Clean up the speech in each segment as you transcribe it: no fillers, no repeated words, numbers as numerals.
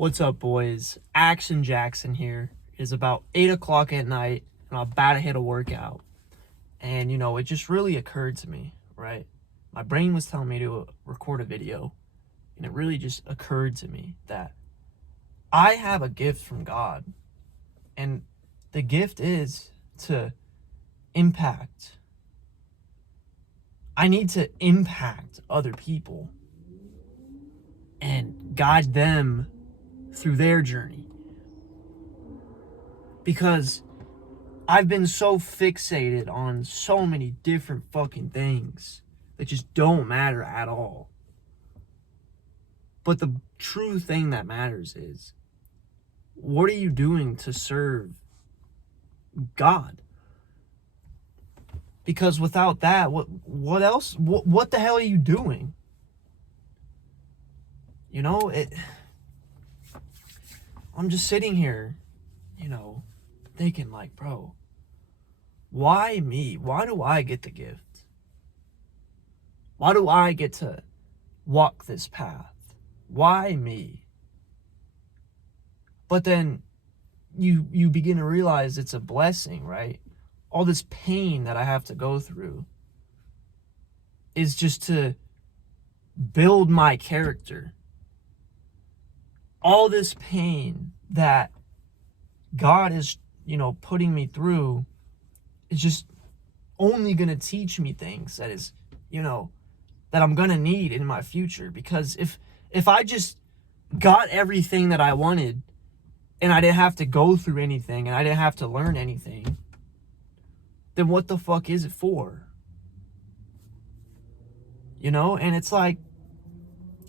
What's up, boys? Action Jackson here. It is about 8 o'clock at night, and I'm about to hit a workout. And, it just really occurred to me, right? My brain was telling me to record a video, and it really just occurred to me that I have a gift from God, and the gift is to impact. I need to impact other people and guide them through their journey, because I've been so fixated on so many different fucking things that just don't matter at all. But the true thing that matters is, what are you doing to serve God? Because without that, what else? What the hell are you doing? I'm just sitting here, thinking like, bro, why me? Why do I get the gift? Why do I get to walk this path? Why me? But then you begin to realize it's a blessing, right? All this pain that I have to go through is just to build my character. All this pain that God is, putting me through is just only going to teach me things that is, that I'm going to need in my future. Because if I just got everything that I wanted and I didn't have to go through anything and I didn't have to learn anything, then what the fuck is it for? And it's like,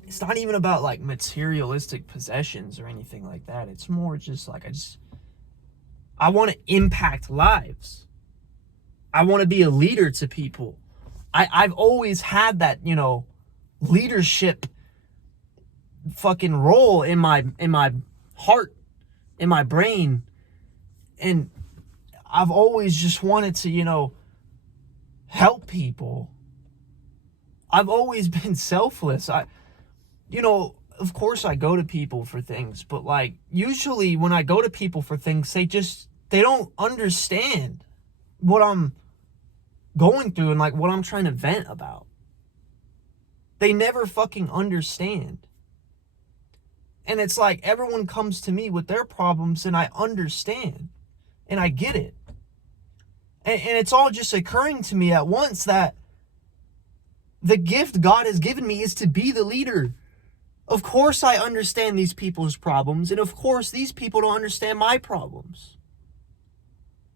it's not even about like materialistic possessions or anything like that. It's more just like, I want to impact lives. I want to be a leader to people. I've always had that, leadership fucking role in my heart, in my brain. And I've always just wanted to, help people. I've always been selfless. Of course I go to people for things, but like usually when I go to people for things, they don't understand what I'm going through and like what I'm trying to vent about. They never fucking understand. And it's like everyone comes to me with their problems and I understand and I get it. And it's all just occurring to me at once that the gift God has given me is to be the leader. Of course I understand these people's problems, and of course these people don't understand my problems.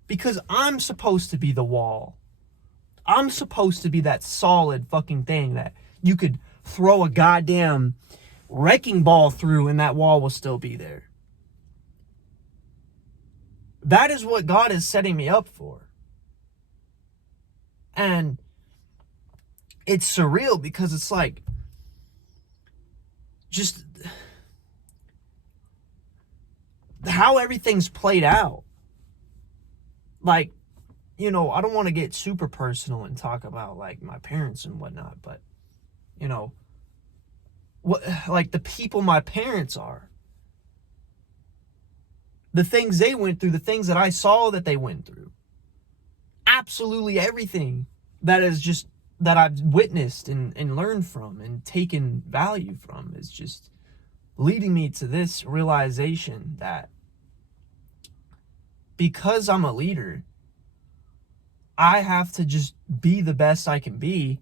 Because I'm supposed to be the wall. I'm supposed to be that solid fucking thing that you could throw a goddamn wrecking ball through and that wall will still be there. That is what God is setting me up for. And it's surreal because it's like, just how everything's played out. Like, I don't want to get super personal and talk about like my parents and whatnot, but like the people my parents are, the things they went through, the things that I saw that they went through, absolutely everything that I've witnessed and learned from and taken value from is just leading me to this realization that because I'm a leader, I have to just be the best I can be,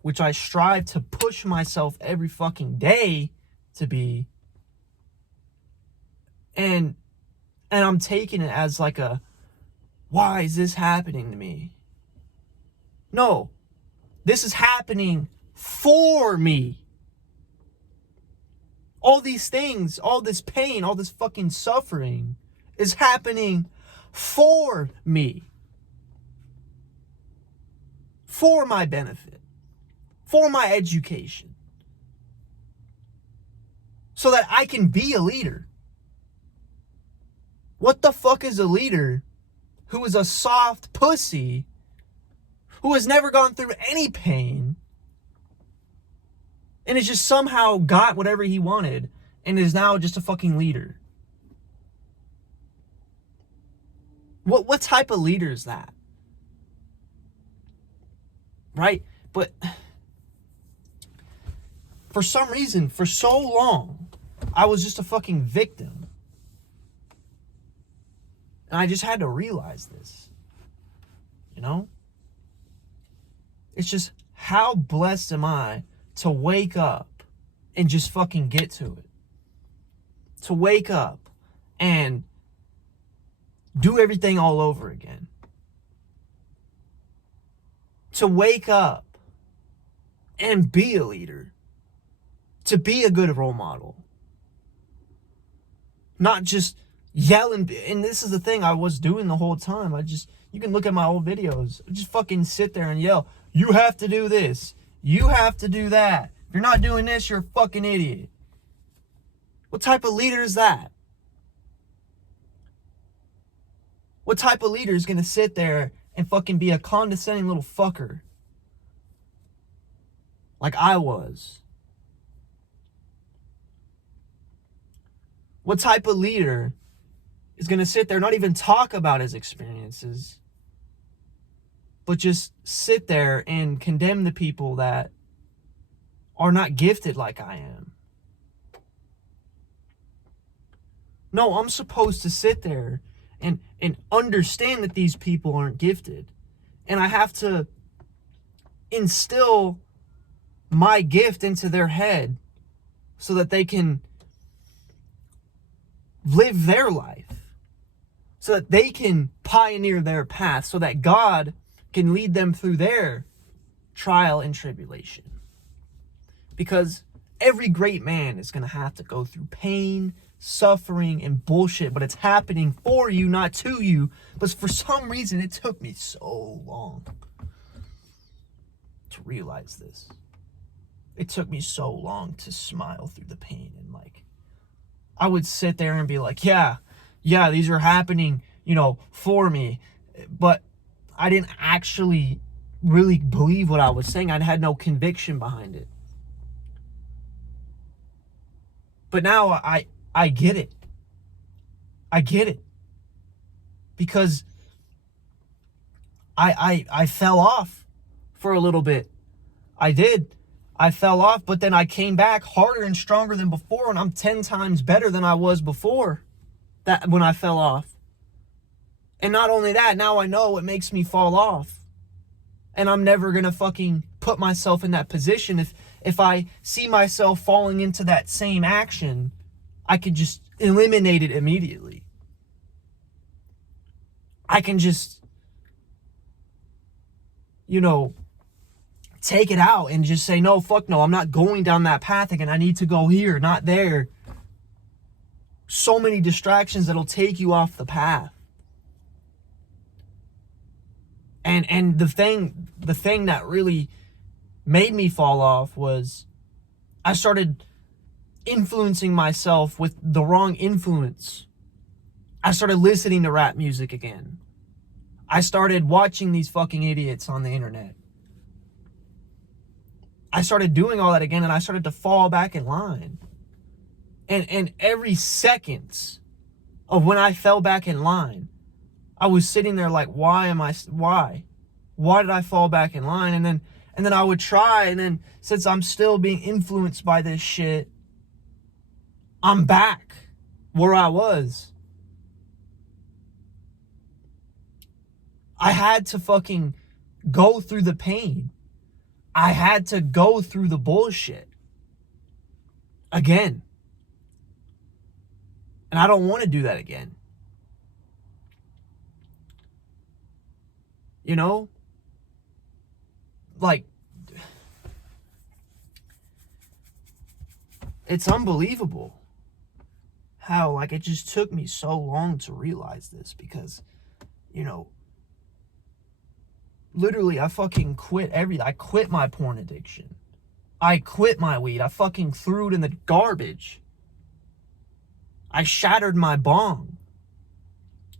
which I strive to push myself every fucking day to be. And I'm taking it as like why is this happening to me? No. This is happening for me. All these things, all this pain, all this fucking suffering is happening for me. For my benefit. For my education. So that I can be a leader. What the fuck is a leader who is a soft pussy who has never gone through any pain and has just somehow got whatever he wanted and is now just a fucking leader. What type of leader is that? Right? But for some reason, for so long, I was just a fucking victim. And I just had to realize this. You know? It's just, how blessed am I to wake up and just fucking get to it? To wake up and do everything all over again. To wake up and be a leader. To be a good role model. Not just yelling. And this is the thing I was doing the whole time. You can look at my old videos. I just fucking sit there and yell, you have to do this. You have to do that. If you're not doing this, you're a fucking idiot. What type of leader is that? What type of leader is going to sit there and fucking be a condescending little fucker? Like I was. What type of leader is going to sit there, not even talk about his experiences, but just sit there and condemn the people that are not gifted like I am? No, I'm supposed to sit there and understand that these people aren't gifted. And I have to instill my gift into their head so that they can live their life, so that they can pioneer their path, so that God can lead them through their trial and tribulation. Because every great man is going to have to go through pain, suffering, and bullshit, but it's happening for you, not to you. But for some reason, it took me so long to realize this. It took me so long to smile through the pain. And like, I would sit there and be like, yeah, these are happening, for me. But I didn't actually really believe what I was saying. I had no conviction behind it. But now I get it. I get it. Because I fell off for a little bit. I did. I fell off, but then I came back harder and stronger than before, and I'm 10 times better than I was before that when I fell off. And not only that, now I know what makes me fall off. And I'm never going to fucking put myself in that position. If I see myself falling into that same action, I could just eliminate it immediately. I can just, take it out and just say, no, fuck no, I'm not going down that path again. I need to go here, not there. So many distractions that'll take you off the path. And the thing that really made me fall off was I started influencing myself with the wrong influence. I started listening to rap music again. I started watching these fucking idiots on the internet. I started doing all that again, and I started to fall back in line. And every second of when I fell back in line, I was sitting there like, why did I fall back in line? And then I would try, and then since I'm still being influenced by this shit, I'm back where I was. I had to fucking go through the pain. I had to go through the bullshit again. And I don't want to do that again. Like, it's unbelievable how, like, it just took me so long to realize this because, literally, I fucking I quit my porn addiction. I quit my weed. I fucking threw it in the garbage. I shattered my bong.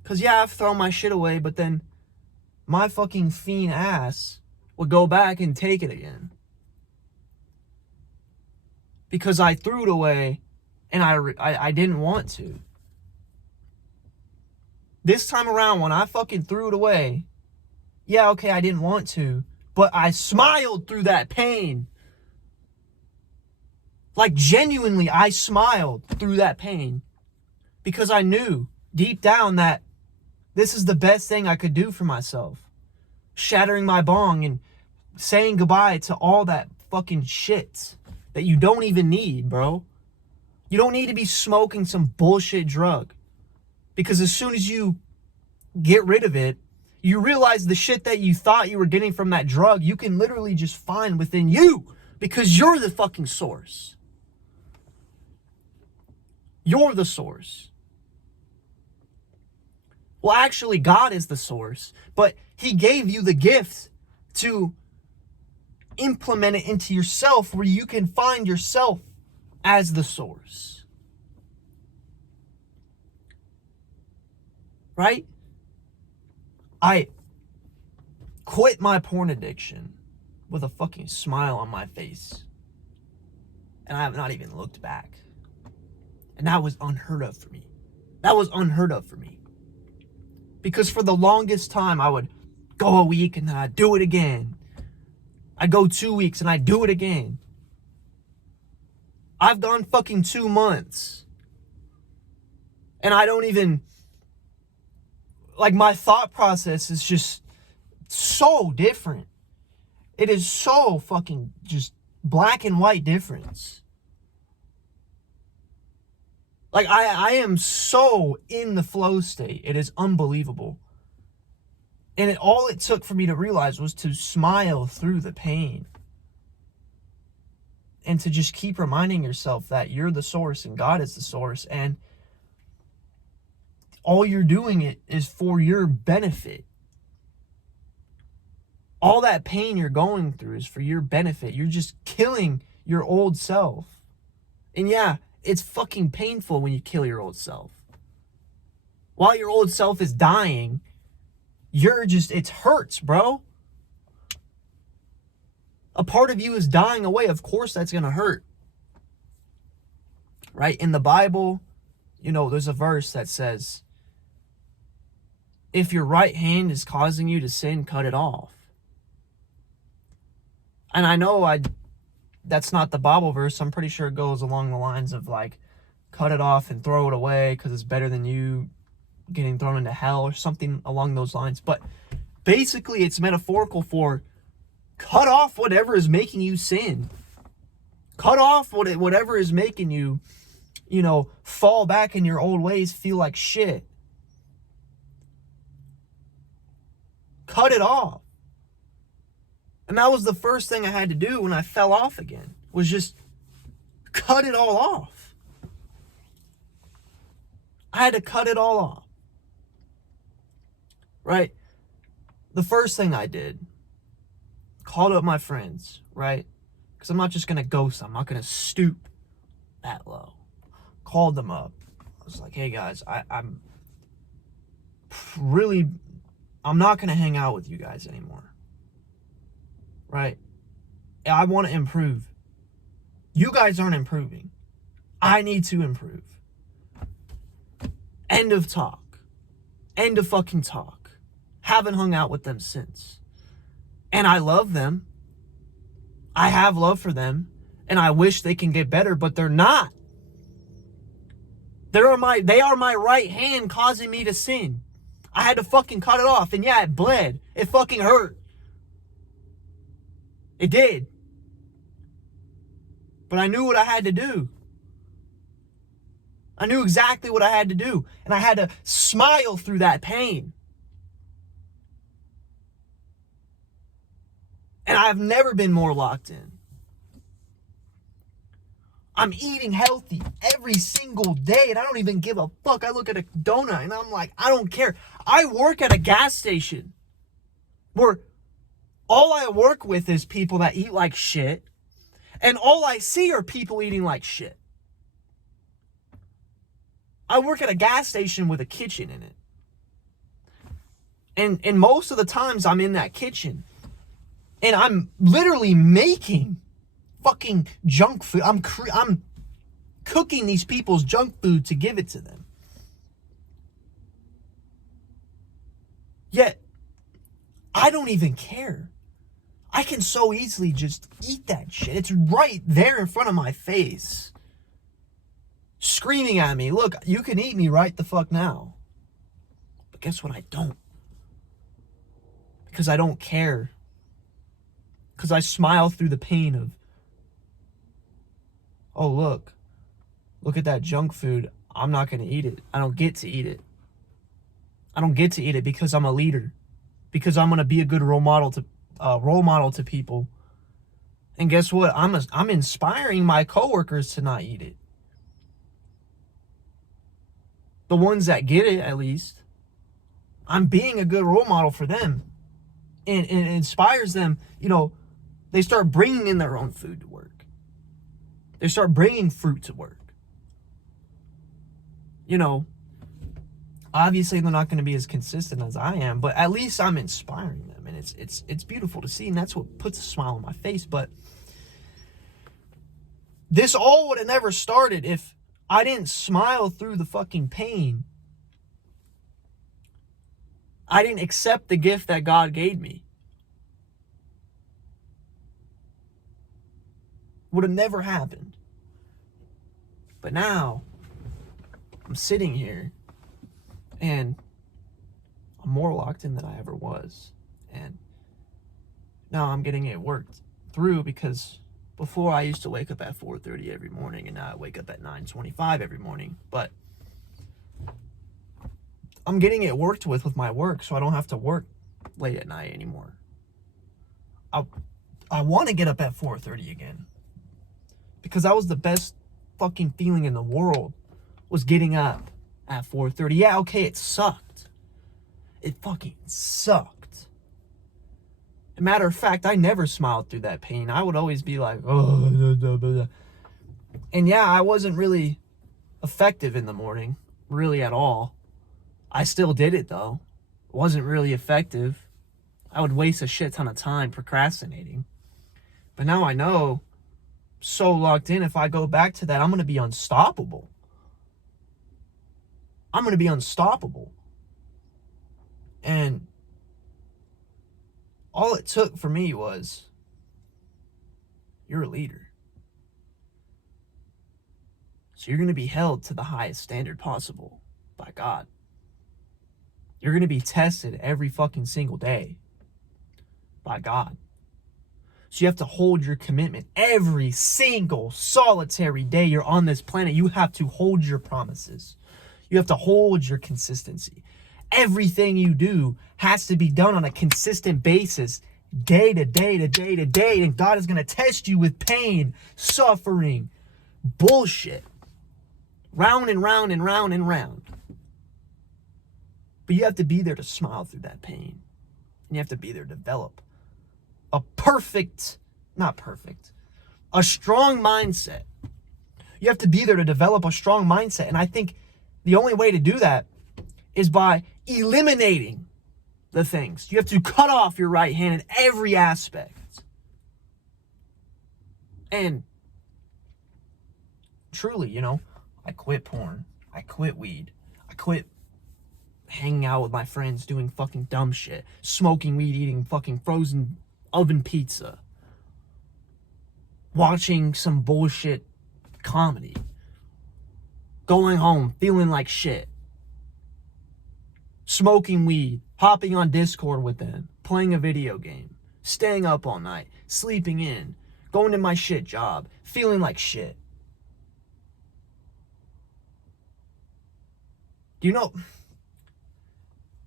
Because, I've thrown my shit away, but then my fucking fiend ass would go back and take it again. Because I threw it away, And I didn't want to. This time around, when I fucking threw it away, yeah, okay, I didn't want to, but I smiled through that pain. Like, genuinely, I smiled through that pain because I knew deep down that this is the best thing I could do for myself. Shattering my bong and saying goodbye to all that fucking shit that you don't even need, bro. You don't need to be smoking some bullshit drug. Because as soon as you get rid of it, you realize the shit that you thought you were getting from that drug, you can literally just find within you. Because you're the fucking source. You're the source. Well, actually, God is the source. But he gave you the gift to implement it into yourself where you can find yourself as the source. Right? I quit my porn addiction with a fucking smile on my face. And I have not even looked back. And that was unheard of for me. That was unheard of for me. Because for the longest time, I would go a week and then I'd do it again. I'd go 2 weeks and I'd do it again. I've gone fucking 2 months. And I don't even... Like, my thought process is just so different. It is so fucking just black and white difference. Like, I am so in the flow state. It is unbelievable. And all it took for me to realize was to smile through the pain. And to just keep reminding yourself that you're the source and God is the source. And all you're doing it is for your benefit. All that pain you're going through is for your benefit. You're just killing your old self. And yeah, it's fucking painful when you kill your old self. While your old self is dying, it hurts, bro. A part of you is dying away. Of course that's going to hurt. Right? In the Bible, there's a verse that says, if your right hand is causing you to sin, cut it off. And I know that's not the Bible verse. I'm pretty sure it goes along the lines of like, cut it off and throw it away because it's better than you getting thrown into hell or something along those lines. But basically it's metaphorical for cut off whatever is making you sin. Cut off whatever is making you, fall back in your old ways, feel like shit. Cut it off. And that was the first thing I had to do when I fell off again, was just cut it all off. I had to cut it all off. Right? The first thing I did, called up my friends, right? Because I'm not just going to ghost them. I'm not going to stoop that low. Called them up. I was like, hey guys, I'm not going to hang out with you guys anymore. Right? I want to improve. You guys aren't improving. I need to improve. End of talk. End of fucking talk. Haven't hung out with them since. And I love them. I have love for them. And I wish they can get better, but they're not. They are my right hand causing me to sin. I had to fucking cut it off. And yeah, it bled. It fucking hurt. It did. But I knew what I had to do. I knew exactly what I had to do. And I had to smile through that pain. And I've never been more locked in. I'm eating healthy every single day and I don't even give a fuck. I look at a donut and I'm like, I don't care. I work at a gas station where all I work with is people that eat like shit. And all I see are people eating like shit. I work at a gas station with a kitchen in it. And most of the times I'm in that kitchen. And I'm literally making fucking junk food. I'm cooking these people's junk food to give it to them. Yet, I don't even care. I can so easily just eat that shit. It's right there in front of my face. Screaming at me, look, you can eat me right the fuck now. But guess what? I don't. Because I don't care. Because I smile through the pain of, oh, look at that junk food. I'm not going to eat it. I don't get to eat it. I don't get to eat it because I'm a leader. Because I'm going to be a good role model to people. And guess what? I'm inspiring my coworkers to not eat it. The ones that get it, at least. I'm being a good role model for them. And it inspires them, you know, they start bringing in their own food to work. They start bringing fruit to work. You know, obviously they're not going to be as consistent as I am, but at least I'm inspiring them, and it's beautiful to see, and that's what puts a smile on my face. But this all would have never started if I didn't smile through the fucking pain. I didn't accept the gift that God gave me. Would have never happened. But now, I'm sitting here, and I'm more locked in than I ever was. And now I'm getting it worked through, because before I used to wake up at 4:30 every morning, and now I wake up at 9:25 every morning. But I'm getting it worked with my work, so I don't have to work late at night anymore. I want to get up at 4:30 again, because that was the best fucking feeling in the world, was getting up at 4:30. Yeah, okay, it sucked. It fucking sucked. As a matter of fact, I never smiled through that pain. I would always be like, oh, blah, blah, blah. And yeah, I wasn't really effective in the morning, really at all. I still did it though. It wasn't really effective. I would waste a shit ton of time procrastinating. But now I know, so locked in, if I go back to that, I'm going to be unstoppable. I'm going to be unstoppable. And all it took for me was, you're a leader. So you're going to be held to the highest standard possible by God. You're going to be tested every fucking single day by God. So you have to hold your commitment every single solitary day you're on this planet. You have to hold your promises. You have to hold your consistency. Everything you do has to be done on a consistent basis, day to day to day to day. And God is going to test you with pain, suffering, bullshit. Round and round and round and round. But you have to be there to smile through that pain. And you have to be there to develop a strong mindset. You have to be there to develop a strong mindset. And I think the only way to do that is by eliminating the things. You have to cut off your right hand in every aspect. And truly, you know, I quit porn. I quit weed. I quit hanging out with my friends doing fucking dumb shit. Smoking weed, eating fucking frozen oven pizza. Watching some bullshit comedy. Going home feeling like shit. Smoking weed. Hopping on Discord with them. Playing a video game. Staying up all night. Sleeping in. Going to my shit job. Feeling like shit. You know,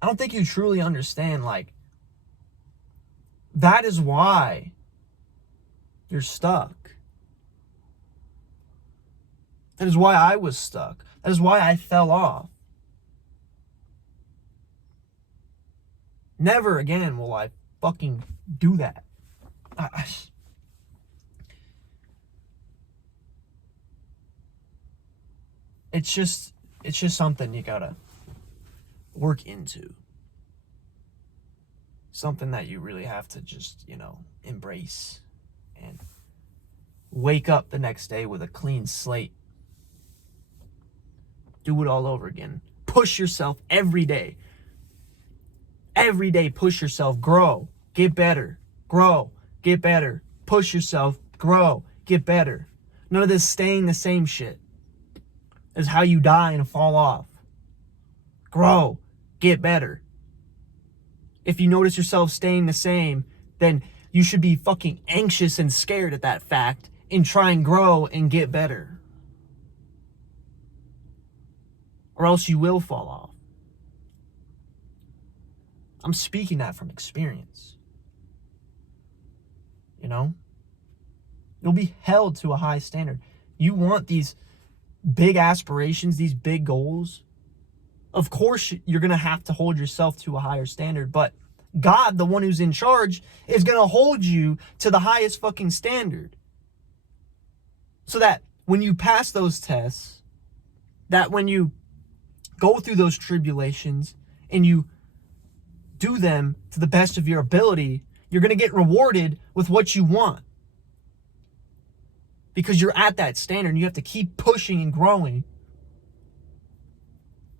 I don't think you truly understand, like, that is why you're stuck. That is why I was stuck. That is why I fell off. Never again will I fucking do that. It's just something you gotta work into. Something that you really have to just, you know, embrace and wake up the next day with a clean slate Do it all over again. Push yourself every day. Every day, push yourself. Grow. Get better. Grow. Get better. Push yourself. Grow. Get better. None of this staying the same shit. Is how you die and fall off. Grow. Get better. If you notice yourself staying the same, then you should be fucking anxious and scared at that fact and try and grow and get better. Or else you will fall off. I'm speaking that from experience. You know? You'll be held to a high standard. You want these big aspirations, these big goals. Of course, you're going to have to hold yourself to a higher standard, but God, the one who's in charge, is going to hold you to the highest fucking standard. So that when you pass those tests, that when you go through those tribulations and you do them to the best of your ability, you're going to get rewarded with what you want. Because you're at that standard and you have to keep pushing and growing.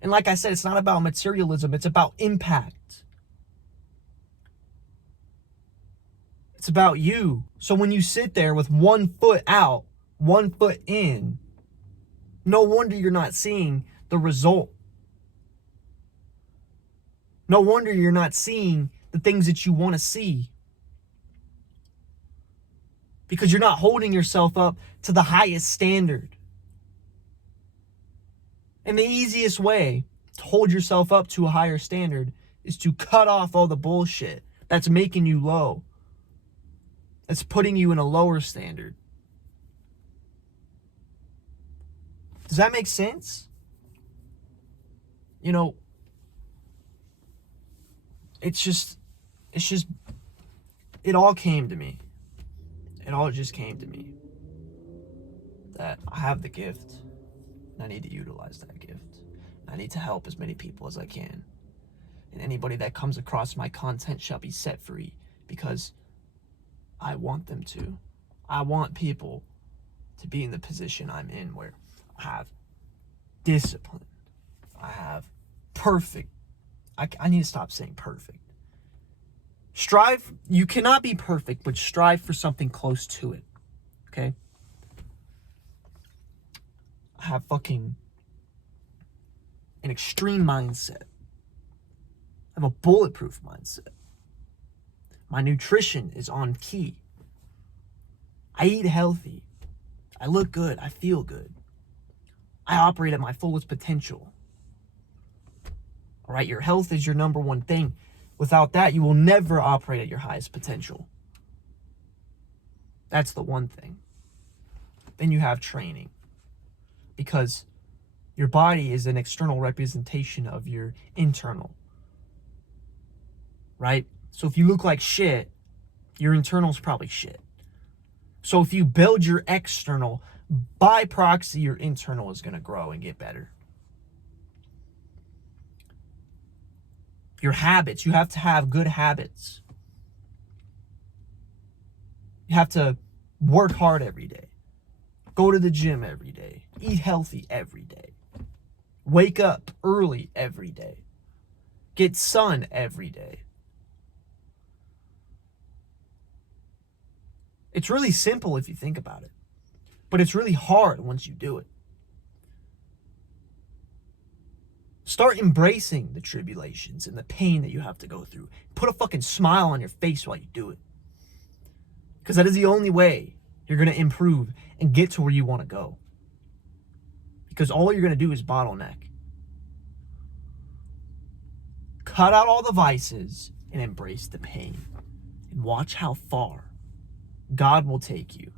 And like I said, it's not about materialism, it's about impact. It's about you. So when you sit there with 1 foot out, 1 foot in, no wonder you're not seeing the result. No wonder you're not seeing the things that you want to see. Because you're not holding yourself up to the highest standard. And the easiest way to hold yourself up to a higher standard is to cut off all the bullshit that's making you low. That's putting you in a lower standard. Does that make sense? You know, it's just, it all came to me. It all just came to me that I have the gift and I need to utilize that gift. I need to help as many people as I can. And anybody that comes across my content shall be set free because I want them to. I want people to be in the position I'm in where I have discipline. I have perfect. I need to stop saying perfect. Strive, you cannot be perfect, but strive for something close to it. Okay? I have fucking an extreme mindset. I have a bulletproof mindset. My nutrition is on key. I eat healthy. I look good. I feel good. I operate at my fullest potential. All right, your health is your number one thing. Without that, you will never operate at your highest potential. That's the one thing. Then you have training. Because your body is an external representation of your internal. Right? So if you look like shit, your internal's probably shit. So if you build your external, by proxy, your internal is going to grow and get better. Your habits, you have to have good habits. You have to work hard every day. Go to the gym every day. Eat healthy every day. Wake up early every day. Get sun every day. It's really simple if you think about it. But it's really hard once you do it. Start embracing the tribulations and the pain that you have to go through. Put a fucking smile on your face while you do it. Because that is the only way you're going to improve and get to where you want to go. Because all you're going to do is bottleneck. Cut out all the vices and embrace the pain. And watch how far God will take you.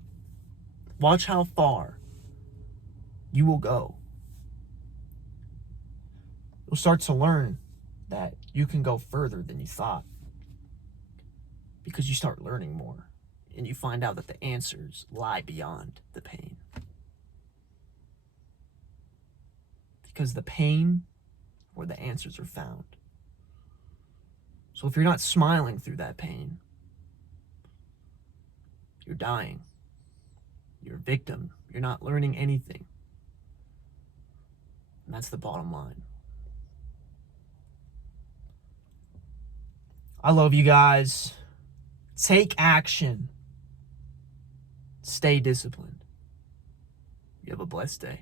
Watch how far you will go. You'll start to learn that you can go further than you thought. Because you start learning more. And you find out that the answers lie beyond the pain. Because the pain, where the answers are found. So if you're not smiling through that pain, you're dying. You're a victim. You're not learning anything. And that's the bottom line. I love you guys. Take action. Stay disciplined. You have a blessed day.